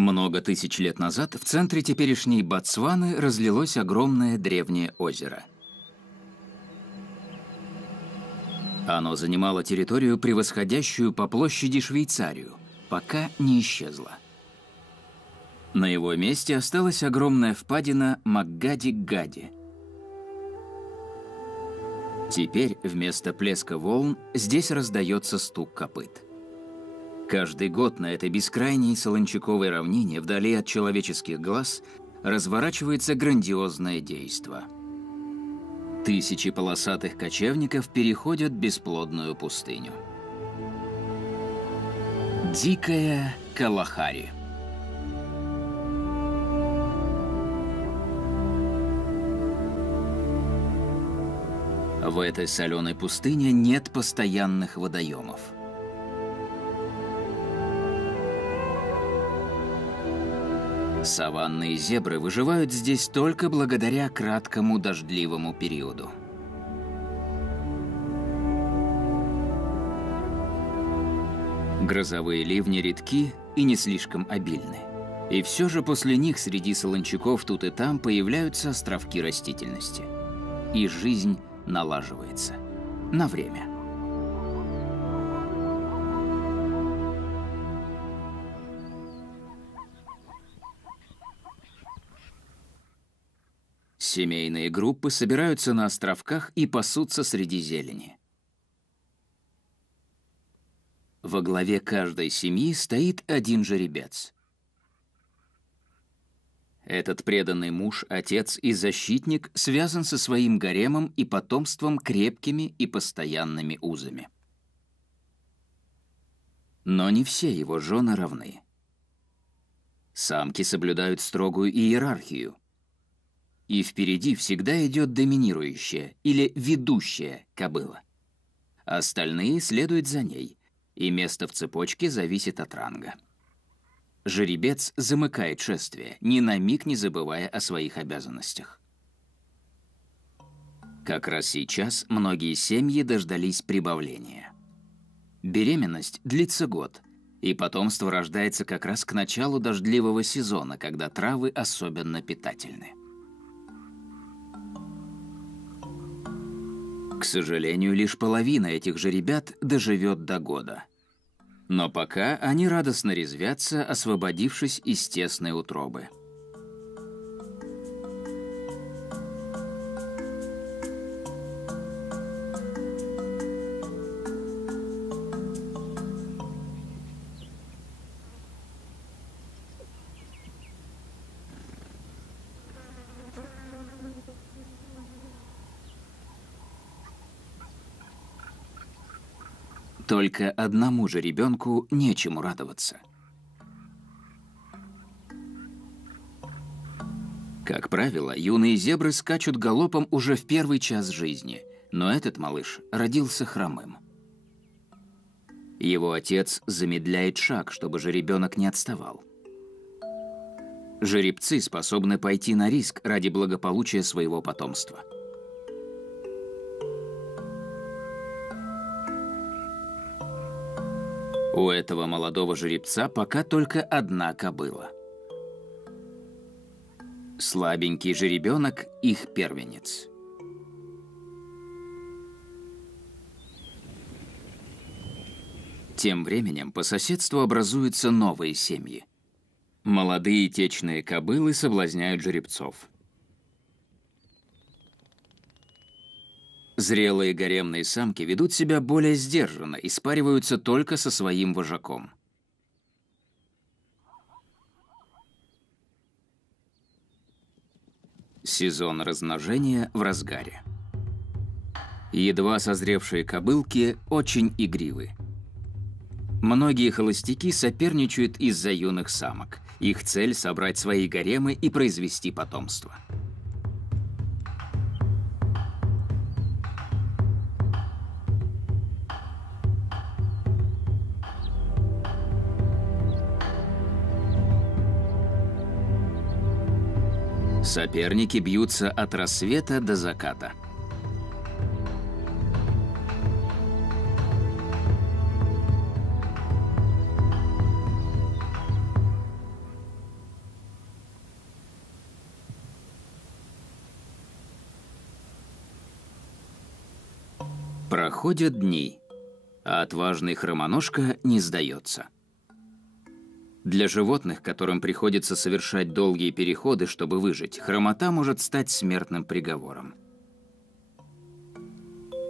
Много тысяч лет назад в центре теперешней Ботсваны разлилось огромное древнее озеро. Оно занимало территорию, превосходящую по площади Швейцарию, пока не исчезло. На его месте осталась огромная впадина Макгади-Гади. Теперь вместо плеска волн здесь раздается стук копыт. Каждый год на этой бескрайней солончаковой равнине, вдали от человеческих глаз, разворачивается грандиозное действо. Тысячи полосатых кочевников переходят бесплодную пустыню. Дикая Калахари. В этой соленой пустыне нет постоянных водоемов. Саванны и зебры выживают здесь только благодаря краткому дождливому периоду. Грозовые ливни редки и не слишком обильны. И все же после них среди солончаков тут и там появляются островки растительности. И жизнь налаживается. На время. Семейные группы собираются на островках и пасутся среди зелени. Во главе каждой семьи стоит один жеребец. Этот преданный муж, отец и защитник связан со своим гаремом и потомством крепкими и постоянными узами. Но не все его жены равны. Самки соблюдают строгую иерархию. И впереди всегда идет доминирующая или ведущая кобыла. Остальные следуют за ней, и место в цепочке зависит от ранга. Жеребец замыкает шествие, ни на миг не забывая о своих обязанностях. Как раз сейчас многие семьи дождались прибавления. Беременность длится год, и потомство рождается как раз к началу дождливого сезона, когда травы особенно питательны. К сожалению, лишь половина этих же ребят доживет до года. Но пока они радостно резвятся, освободившись из тесной утробы. Только одному же ребенку нечему радоваться. Как правило, юные зебры скачут галопом уже в первый час жизни, но этот малыш родился хромым. Его отец замедляет шаг, чтобы жеребенок не отставал. Жеребцы способны пойти на риск ради благополучия своего потомства. У этого молодого жеребца пока только одна кобыла. Слабенький жеребенок – их первенец. Тем временем по соседству образуются новые семьи. Молодые течные кобылы соблазняют жеребцов. Зрелые гаремные самки ведут себя более сдержанно и спариваются только со своим вожаком. Сезон размножения в разгаре. Едва созревшие кобылки очень игривы. Многие холостяки соперничают из-за юных самок. Их цель – собрать свои гаремы и произвести потомство. Соперники бьются от рассвета до заката. Проходят дни, а отважный хромоножка не сдается. Для животных, которым приходится совершать долгие переходы, чтобы выжить, хромота может стать смертным приговором.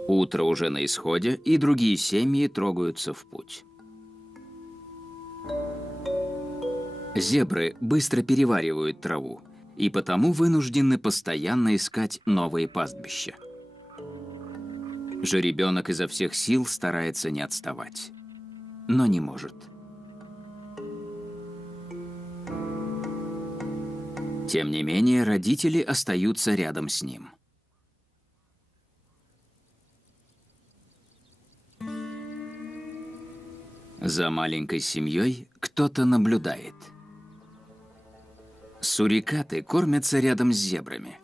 Утро уже на исходе, и другие семьи трогаются в путь. Зебры быстро переваривают траву, и потому вынуждены постоянно искать новые пастбища. Жеребенок изо всех сил старается не отставать, но не может. Тем не менее, родители остаются рядом с ним. За маленькой семьей кто-то наблюдает. Сурикаты кормятся рядом с зебрами.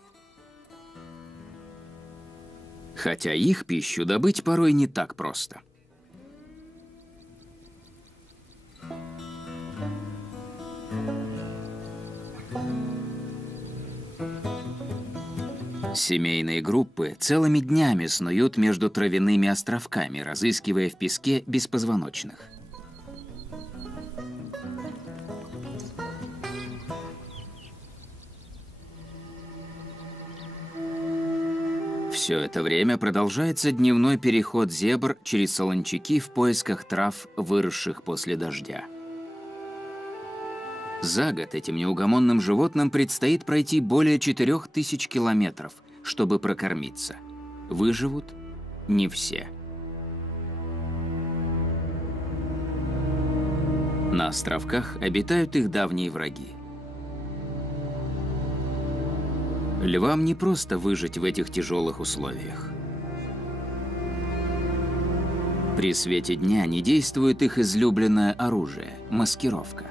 Хотя их пищу добыть порой не так просто. Семейные группы целыми днями снуют между травяными островками, разыскивая в песке беспозвоночных. Все это время продолжается дневной переход зебр через солончаки в поисках трав, выросших после дождя. За год этим неугомонным животным предстоит пройти более 4000 километров, чтобы прокормиться. Выживут не все. На островках обитают их давние враги. Львам не просто выжить в этих тяжелых условиях. При свете дня не действует их излюбленное оружие – маскировка.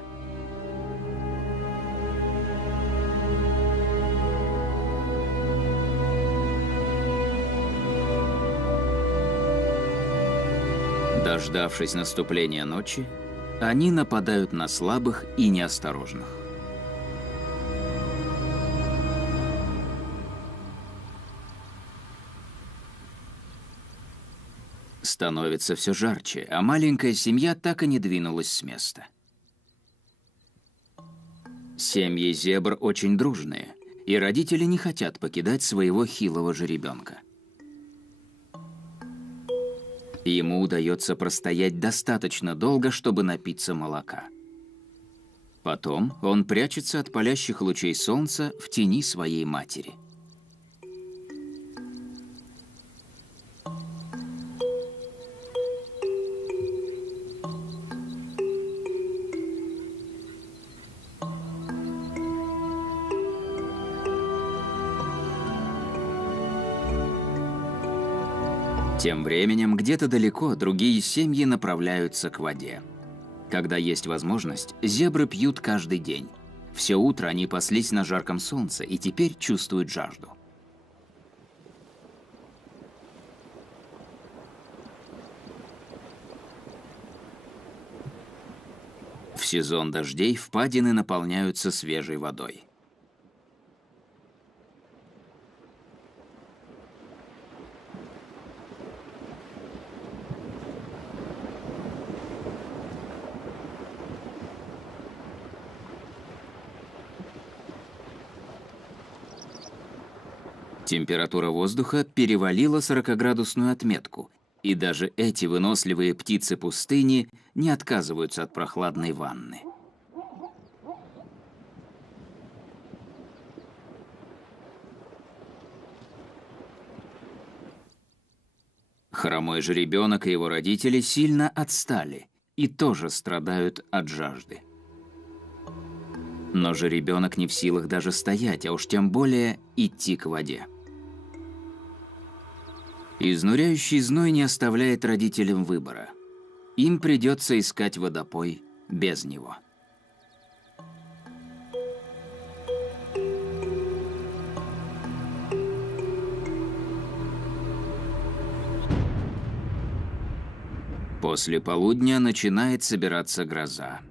Дождавшись наступления ночи, они нападают на слабых и неосторожных. Становится все жарче, а маленькая семья так и не двинулась с места. Семьи зебр очень дружные, и родители не хотят покидать своего хилого жеребенка. Ему удается простоять достаточно долго, чтобы напиться молока. Потом он прячется от палящих лучей солнца в тени своей матери. Тем временем, где-то далеко другие семьи направляются к воде. Когда есть возможность, зебры пьют каждый день. Все утро они паслись на жарком солнце и теперь чувствуют жажду. В сезон дождей впадины наполняются свежей водой. Температура воздуха перевалила 40-градусную отметку, и даже эти выносливые птицы пустыни не отказываются от прохладной ванны. Хромой жеребенок и его родители сильно отстали и тоже страдают от жажды. Но жеребенок не в силах даже стоять, а уж тем более идти к воде. Изнуряющий зной не оставляет родителям выбора. Им придется искать водопой без него. После полудня начинает собираться гроза.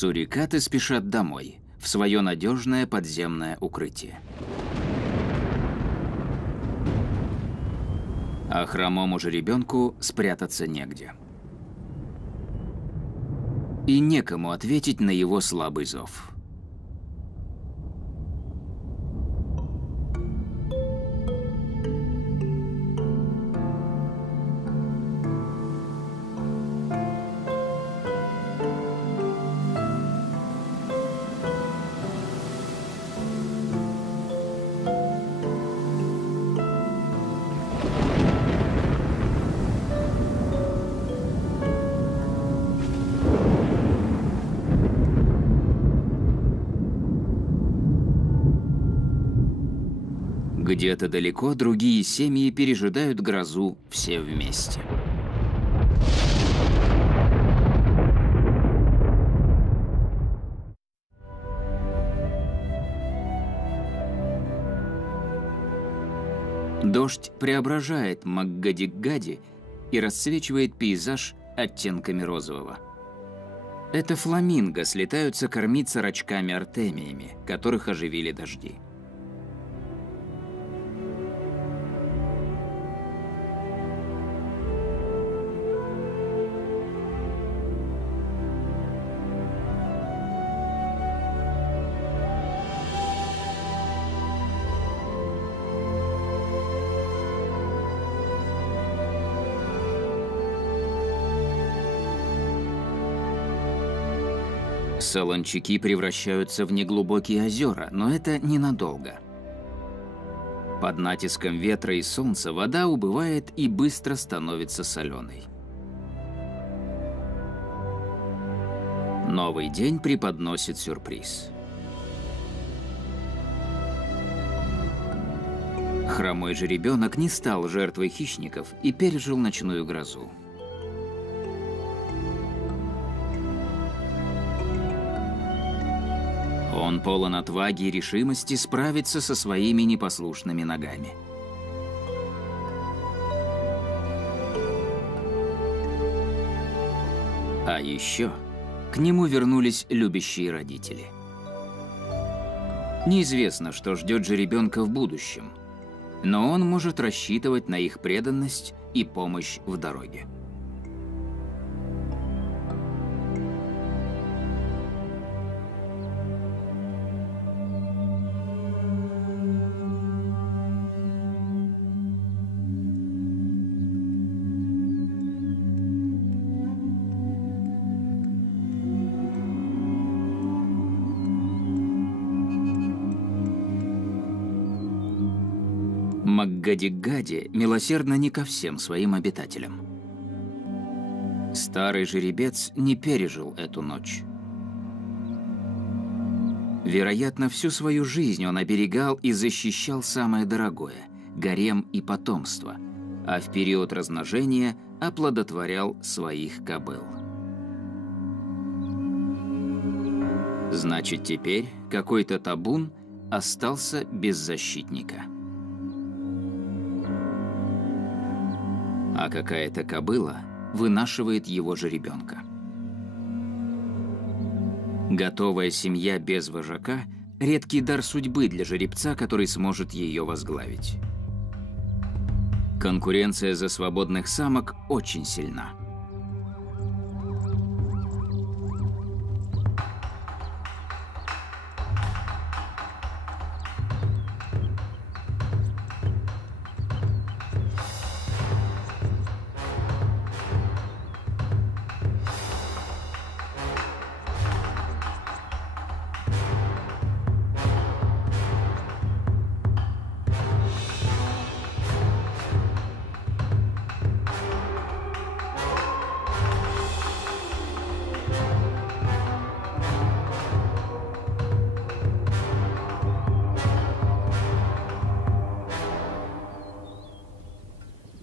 Сурикаты спешат домой, в свое надежное подземное укрытие. А хромому жеребенку спрятаться негде. И некому ответить на его слабый зов. Где-то далеко другие семьи пережидают грозу все вместе. Дождь преображает Макгадик-Гади и расцвечивает пейзаж оттенками розового. Это фламинго слетаются кормиться рачками-артемиями, которых оживили дожди. Солончаки превращаются в неглубокие озера, но это ненадолго. Под натиском ветра и солнца вода убывает и быстро становится соленой. Новый день преподносит сюрприз. Хромой жеребенок не стал жертвой хищников и пережил ночную грозу. Он полон отваги и решимости справиться со своими непослушными ногами. А еще к нему вернулись любящие родители. Неизвестно, что ждет жеребенка в будущем, но он может рассчитывать на их преданность и помощь в дороге. Макгадик-Гади милосердно не ко всем своим обитателям. Старый жеребец не пережил эту ночь. Вероятно, всю свою жизнь он оберегал и защищал самое дорогое – гарем и потомство, а в период размножения оплодотворял своих кобыл. Значит, теперь какой-то табун остался без защитника. А какая-то кобыла вынашивает его жеребенка. Готовая семья без вожака – редкий дар судьбы для жеребца, который сможет ее возглавить. Конкуренция за свободных самок очень сильна.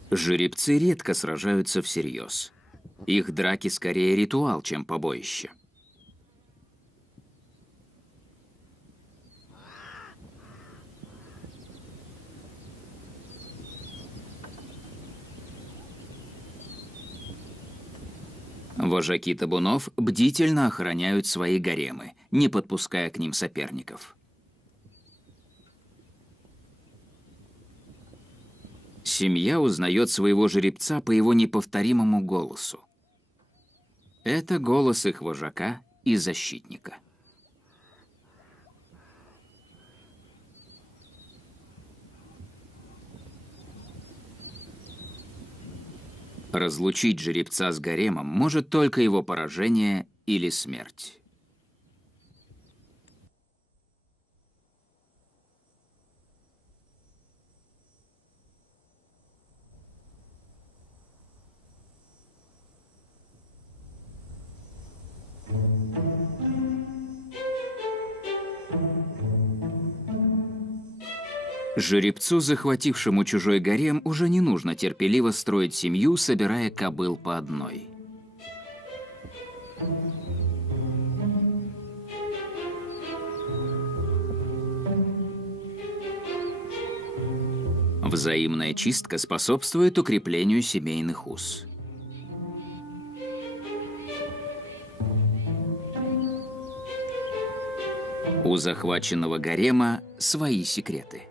Жеребцы редко сражаются всерьез. Их драки скорее ритуал, чем побоище. Вожаки табунов бдительно охраняют свои гаремы, не подпуская к ним соперников. Семья узнает своего жеребца по его неповторимому голосу. Это голос их вожака и защитника. Разлучить жеребца с гаремом может только его поражение или смерть. Жеребцу, захватившему чужой гарем, уже не нужно терпеливо строить семью, собирая кобыл по одной. Взаимная чистка способствует укреплению семейных уз. У захваченного гарема свои секреты.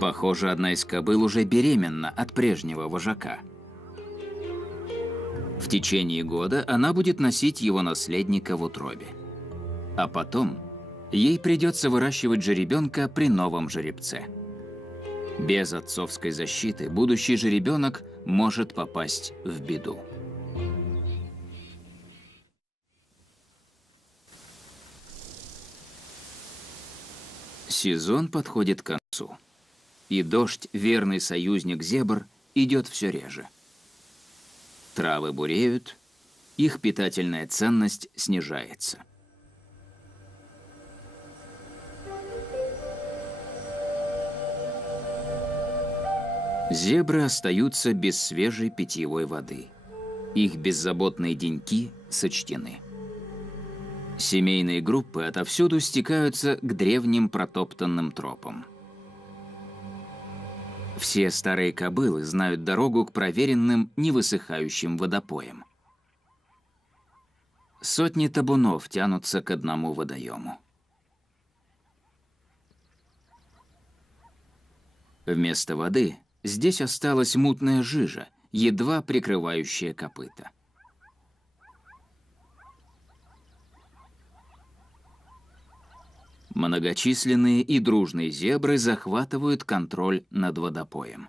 Похоже, одна из кобыл уже беременна от прежнего вожака. В течение года она будет носить его наследника в утробе. А потом ей придется выращивать жеребенка при новом жеребце. Без отцовской защиты будущий жеребенок может попасть в беду. Сезон подходит к концу. И дождь, верный союзник зебр, идет все реже. Травы буреют, их питательная ценность снижается. Зебры остаются без свежей питьевой воды. Их беззаботные деньки сочтены. Семейные группы отовсюду стекаются к древним протоптанным тропам. Все старые кобылы знают дорогу к проверенным, невысыхающим водопоям. Сотни табунов тянутся к одному водоему. Вместо воды здесь осталась мутная жижа, едва прикрывающая копыта. Многочисленные и дружные зебры захватывают контроль над водопоем.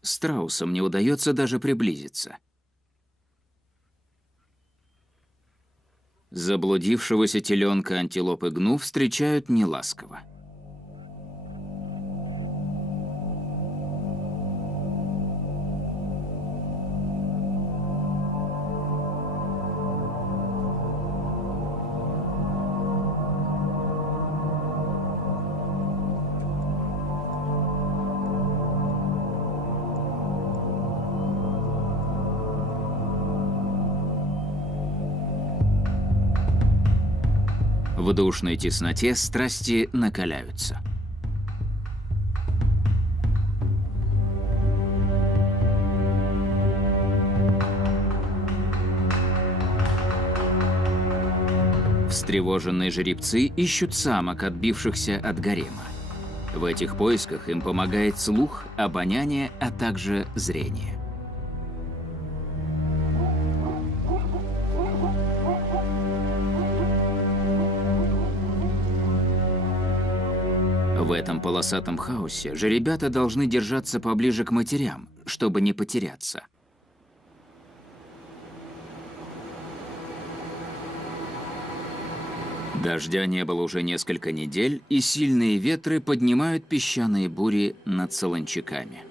Страусам не удается даже приблизиться. Заблудившегося теленка антилопы Гну встречают неласково. В душной тесноте страсти накаляются. Встревоженные жеребцы ищут самок, отбившихся от гарема. В этих поисках им помогает слух, обоняние, а также зрение. В этом полосатом хаосе жеребята должны держаться поближе к матерям, чтобы не потеряться. Дождя не было уже несколько недель, и сильные ветры поднимают песчаные бури над солончаками.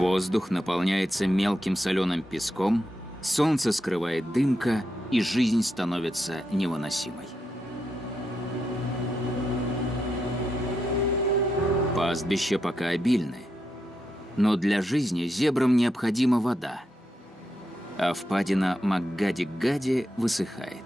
Воздух наполняется мелким соленым песком, солнце скрывает дымка, и жизнь становится невыносимой. Пастбища пока обильны, но для жизни зебрам необходима вода, а впадина Макгади-Гади высыхает.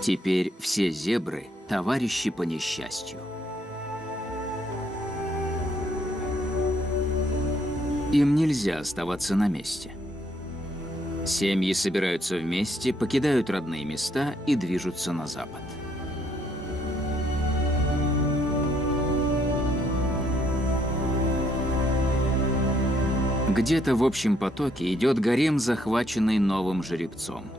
Теперь все зебры – товарищи по несчастью. Им нельзя оставаться на месте. Семьи собираются вместе, покидают родные места и движутся на запад. Где-то в общем потоке идет гарем, захваченный новым жеребцом.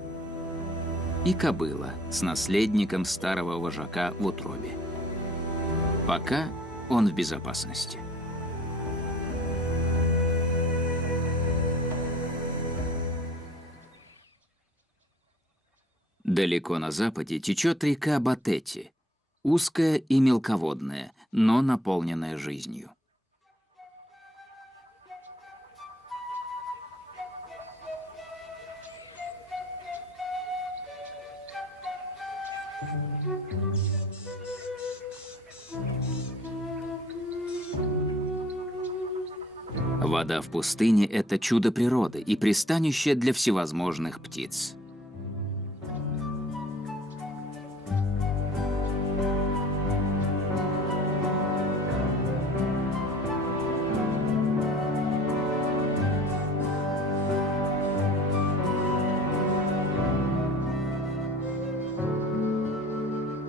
И кобыла с наследником старого вожака в утробе. Пока он в безопасности. Далеко на западе течет река Батети, узкая и мелководная, но наполненная жизнью. Вода в пустыне – это чудо природы и пристанище для всевозможных птиц.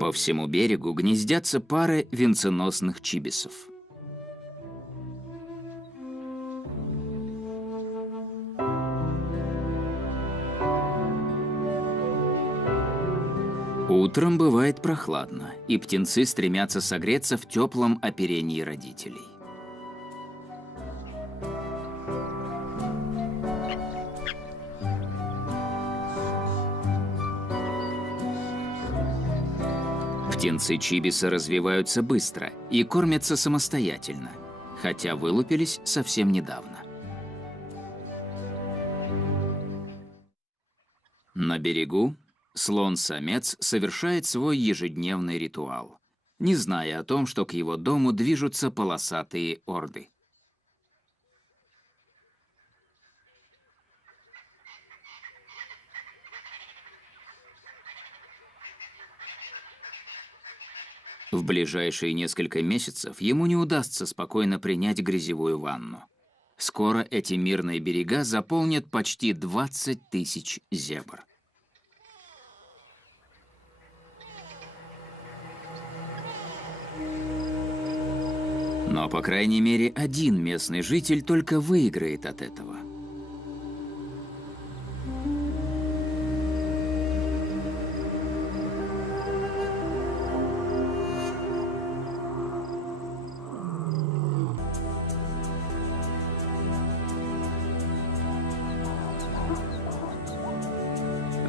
По всему берегу гнездятся пары венценосных чибисов. Утром бывает прохладно, и птенцы стремятся согреться в теплом оперении родителей. Птенцы чибиса развиваются быстро и кормятся самостоятельно, хотя вылупились совсем недавно. На берегу слон-самец совершает свой ежедневный ритуал, не зная о том, что к его дому движутся полосатые орды. В ближайшие несколько месяцев ему не удастся спокойно принять грязевую ванну. Скоро эти мирные берега заполнят почти 20 тысяч зебр. Но, по крайней мере, один местный житель только выиграет от этого.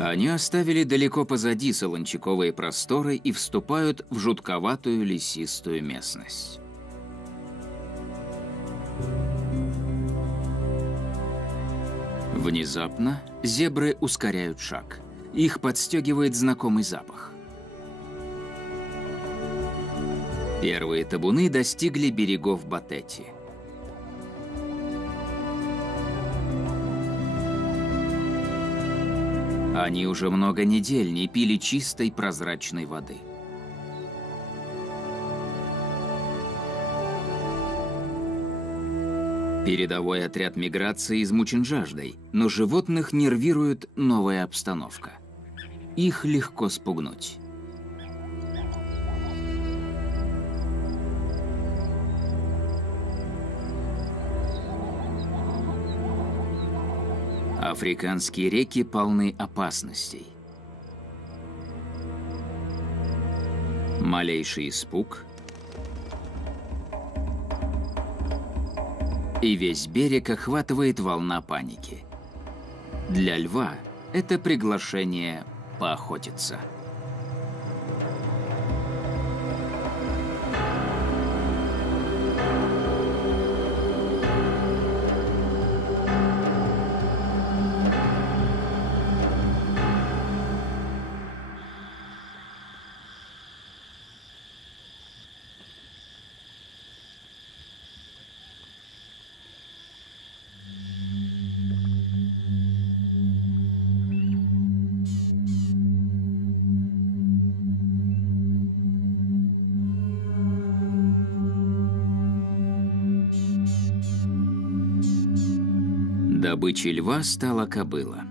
Они оставили далеко позади солончаковые просторы и вступают в жутковатую лесистую местность. Внезапно зебры ускоряют шаг. Их подстегивает знакомый запах. Первые табуны достигли берегов Батети. Они уже много недель не пили чистой прозрачной воды. Передовой отряд миграции измучен жаждой, но животных нервирует новая обстановка. Их легко спугнуть. Африканские реки полны опасностей. Малейший испуг, и весь берег охватывает волна паники. Для льва это приглашение поохотиться. Добычей льва стала кобыла.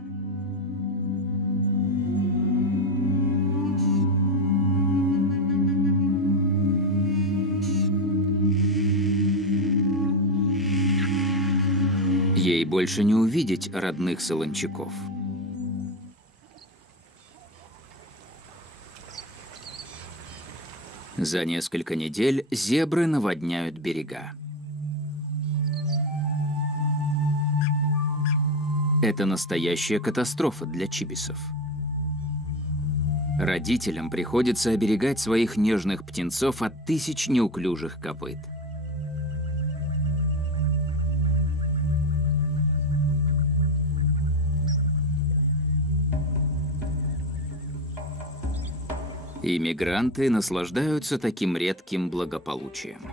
Ей больше не увидеть родных солончаков. За несколько недель зебры наводняют берега. Это настоящая катастрофа для чибисов. Родителям приходится оберегать своих нежных птенцов от тысяч неуклюжих копыт. Иммигранты наслаждаются таким редким благополучием.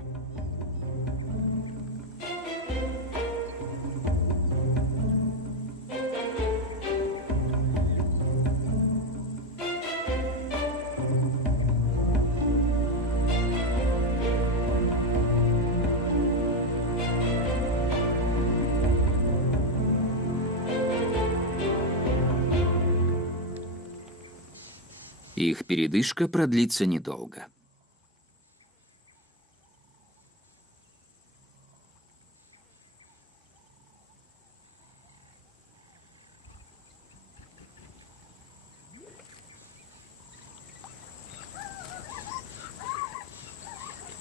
Их передышка продлится недолго.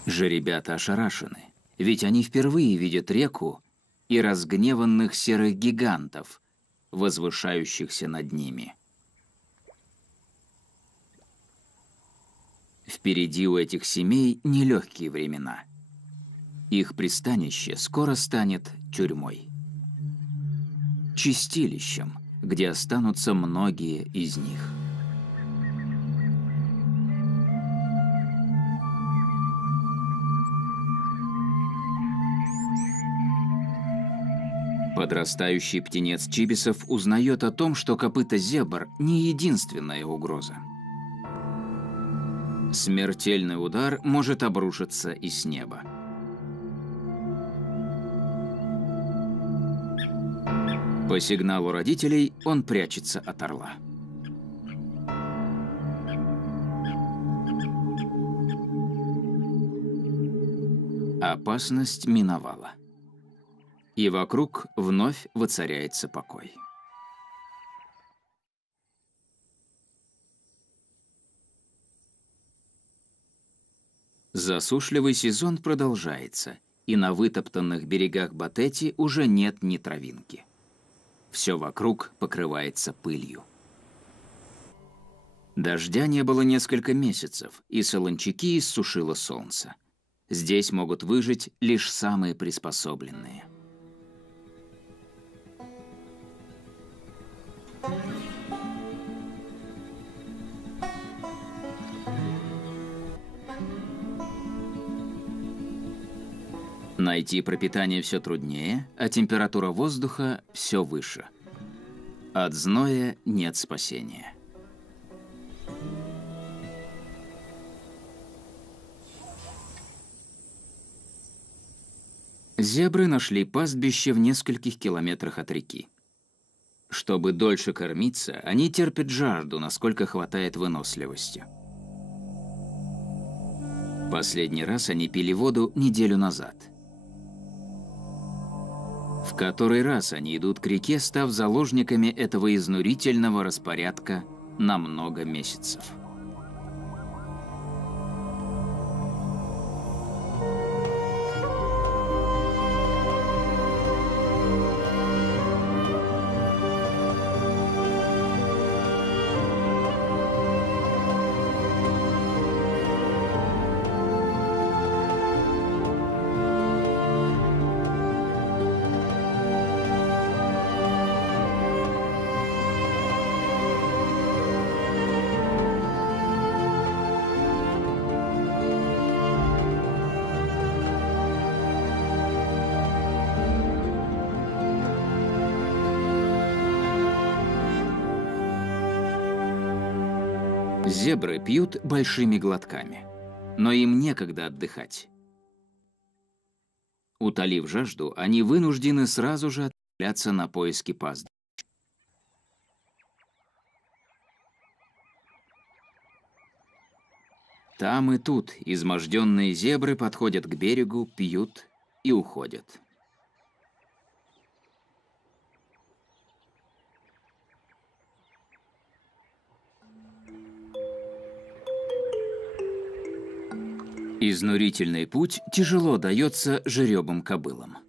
Жеребята ошарашены, ведь они впервые видят реку и разгневанных серых гигантов, возвышающихся над ними. Впереди у этих семей нелегкие времена. Их пристанище скоро станет тюрьмой. Чистилищем, где останутся многие из них. Подрастающий птенец чибисов узнает о том, что копыта зебр не единственная угроза. Смертельный удар может обрушиться и с неба. По сигналу родителей он прячется от орла. Опасность миновала. И вокруг вновь воцаряется покой. Засушливый сезон продолжается, и на вытоптанных берегах Батети уже нет ни травинки. Все вокруг покрывается пылью. Дождя не было несколько месяцев, и солончаки иссушило солнце. Здесь могут выжить лишь самые приспособленные. Найти пропитание все труднее, а температура воздуха все выше. От зноя нет спасения. Зебры нашли пастбище в нескольких километрах от реки. Чтобы дольше кормиться, они терпят жажду, насколько хватает выносливости. Последний раз они пили воду неделю назад. В который раз они идут к реке, став заложниками этого изнурительного распорядка на много месяцев. Зебры пьют большими глотками, но им некогда отдыхать. Утолив жажду, они вынуждены сразу же отправляться на поиски пастбищ. Там и тут изможденные зебры подходят к берегу, пьют и уходят. Изнурительный путь тяжело дается жеребым кобылам.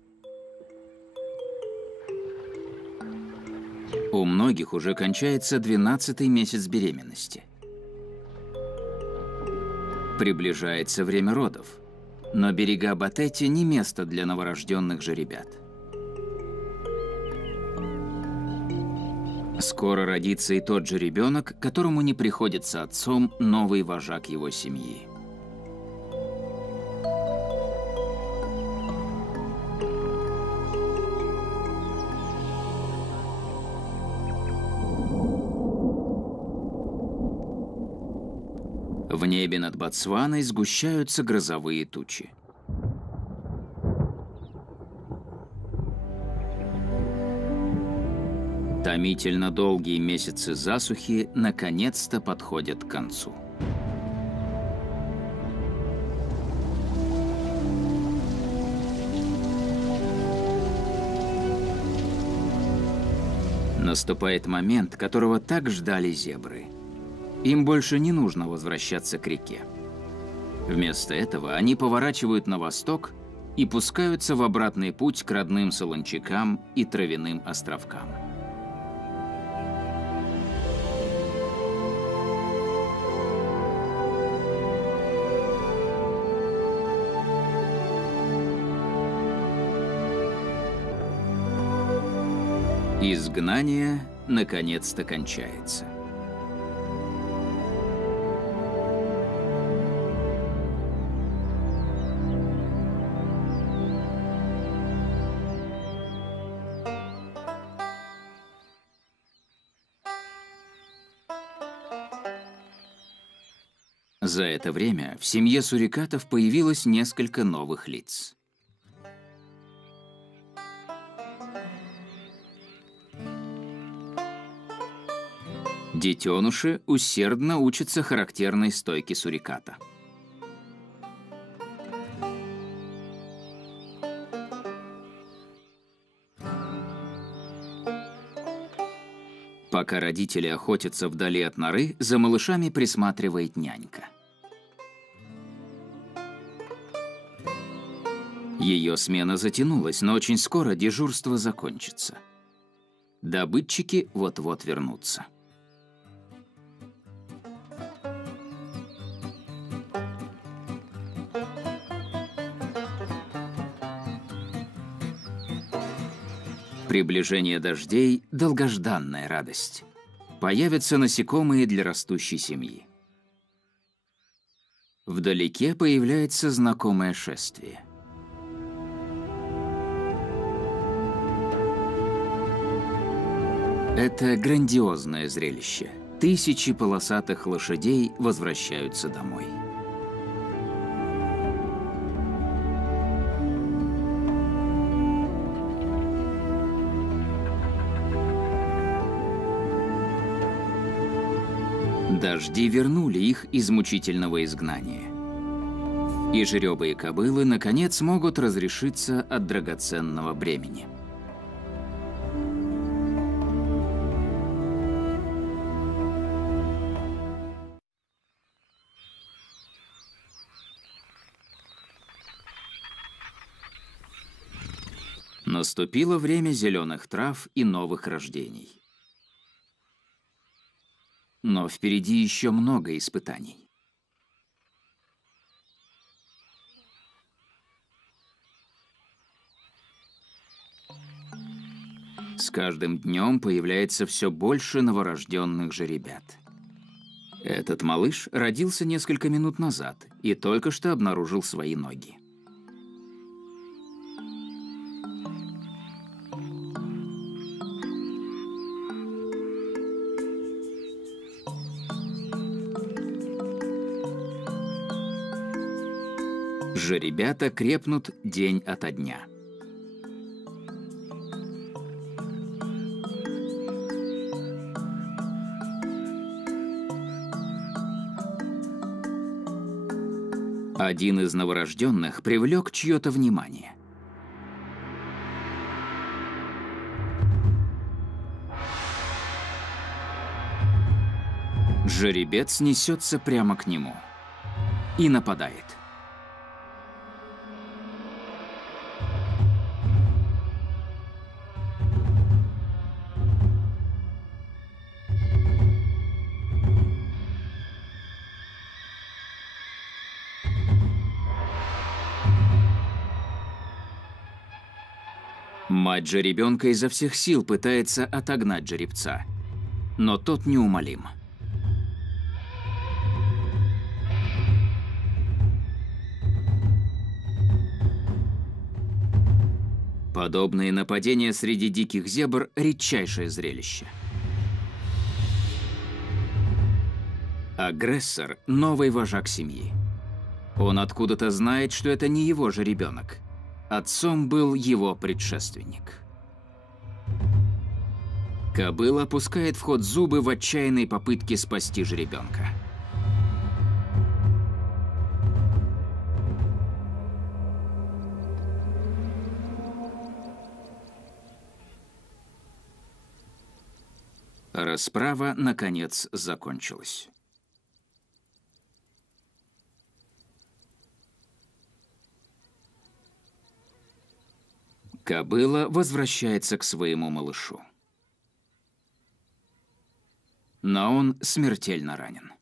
У многих уже кончается 12-й месяц беременности. Приближается время родов, но берега Батетти не место для новорожденных жеребят. Скоро родится и тот же ребенок, которому не приходится отцом новый вожак его семьи. В небе над Ботсваной сгущаются грозовые тучи. Томительно долгие месяцы засухи наконец-то подходят к концу. Наступает момент, которого так ждали зебры. Им больше не нужно возвращаться к реке. Вместо этого они поворачивают на восток и пускаются в обратный путь к родным солончакам и травяным островкам. Изгнание наконец-то кончается. За это время в семье сурикатов появилось несколько новых лиц. Детеныши усердно учатся характерной стойке суриката. Пока родители охотятся вдали от норы, за малышами присматривает нянька. Ее смена затянулась, но очень скоро дежурство закончится. Добытчики вот-вот вернутся. Приближение дождей – долгожданная радость. Появятся насекомые для растущей семьи. Вдалеке появляется знакомое шествие. Это грандиозное зрелище. Тысячи полосатых лошадей возвращаются домой. Дожди вернули их из мучительного изгнания. И жеребые кобылы, наконец, могут разрешиться от драгоценного бремени. Наступило время зеленых трав и новых рождений. Но впереди еще много испытаний. С каждым днем появляется все больше новорожденных жеребят. Этот малыш родился несколько минут назад и только что обнаружил свои ноги. Жеребята крепнут день ото дня. Один из новорожденных привлек чье-то внимание. Жеребец несется прямо к нему и нападает. Мать жеребенка изо всех сил пытается отогнать жеребца, но тот неумолим. Подобные нападения среди диких зебр – редчайшее зрелище. Агрессор – новый вожак семьи. Он откуда-то знает, что это не его же ребенок. Отцом был его предшественник. Кобыла пускает в ход зубы в отчаянной попытке спасти жеребенка. Расправа, наконец, закончилась. Кобыла возвращается к своему малышу. Но он смертельно ранен.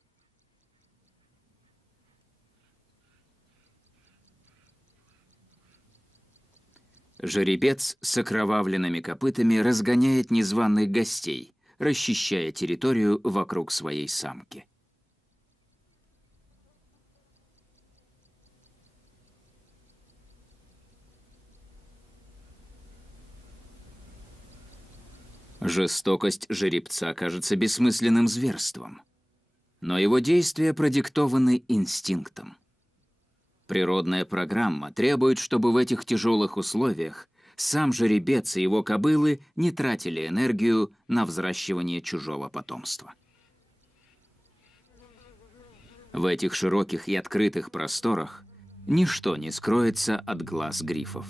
Жеребец с окровавленными копытами разгоняет незваных гостей, расчищая территорию вокруг своей самки. Жестокость жеребца кажется бессмысленным зверством, но его действия продиктованы инстинктом. Природная программа требует, чтобы в этих тяжелых условиях сам жеребец и его кобылы не тратили энергию на взращивание чужого потомства. В этих широких и открытых просторах ничто не скроется от глаз грифов.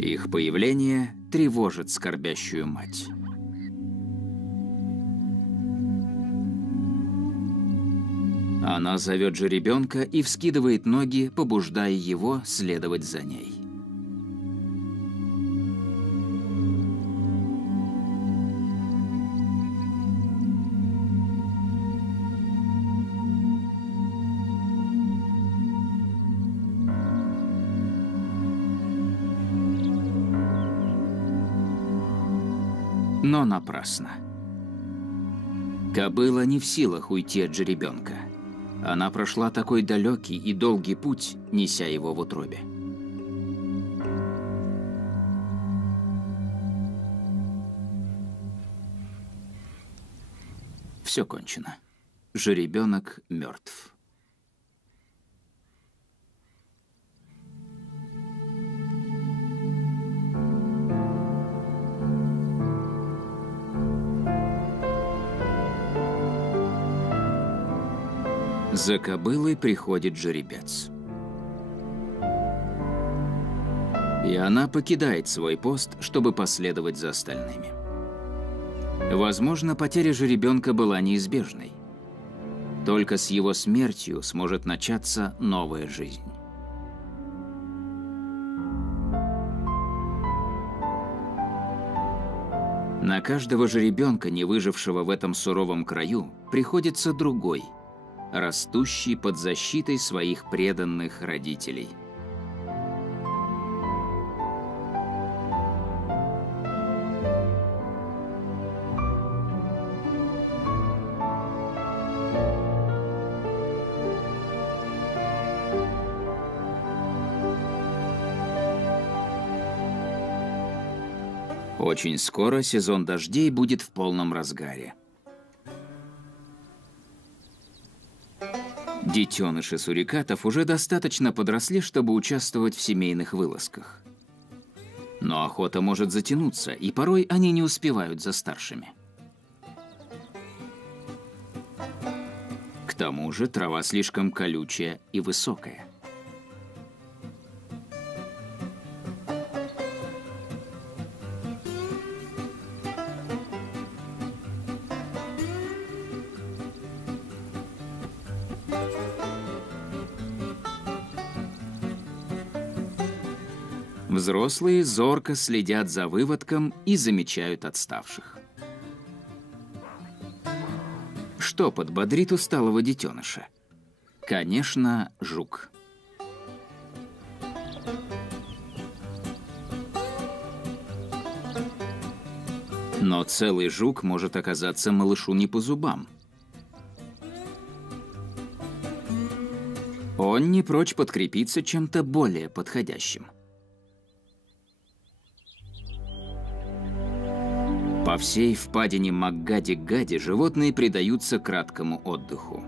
Их появление тревожит скорбящую мать. Она зовет жеребенка и вскидывает ноги, побуждая его следовать за ней. Но напрасно. Кобыла не в силах уйти от жеребенка. Она прошла такой далекий и долгий путь, неся его в утробе. Все кончено. Жеребенок мертв. За кобылой приходит жеребец. И она покидает свой пост, чтобы последовать за остальными. Возможно, потеря жеребенка была неизбежной. Только с его смертью сможет начаться новая жизнь. На каждого жеребенка, не выжившего в этом суровом краю, приходится другой, растущий под защитой своих преданных родителей. Очень скоро сезон дождей будет в полном разгаре. Детеныши сурикатов уже достаточно подросли, чтобы участвовать в семейных вылазках. Но охота может затянуться, и порой они не успевают за старшими. тому же трава слишком колючая и высокая. Взрослые зорко следят за выводком и замечают отставших. Что подбодрит усталого детеныша? Конечно, жук. Но целый жук может оказаться малышу не по зубам. Он не прочь подкрепиться чем-то более подходящим. По всей впадине Макгади-Гади животные предаются краткому отдыху.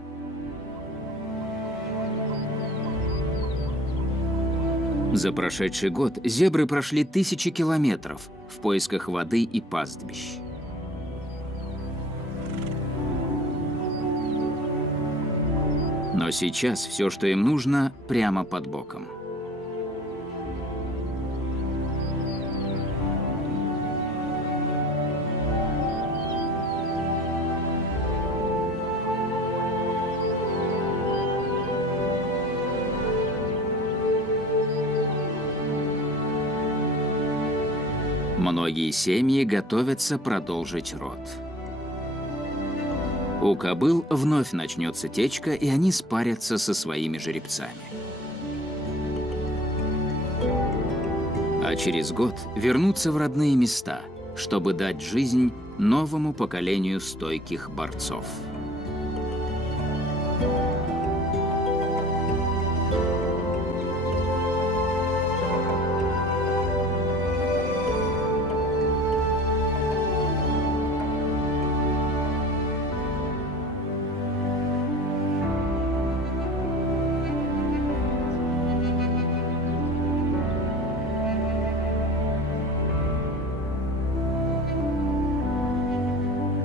За прошедший год зебры прошли тысячи километров в поисках воды и пастбищ. Но сейчас все, что им нужно, прямо под боком. Многие семьи готовятся продолжить род. У кобыл вновь начнется течка, и они спарятся со своими жеребцами. А через год вернутся в родные места, чтобы дать жизнь новому поколению стойких борцов.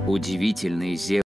Удивительные зебры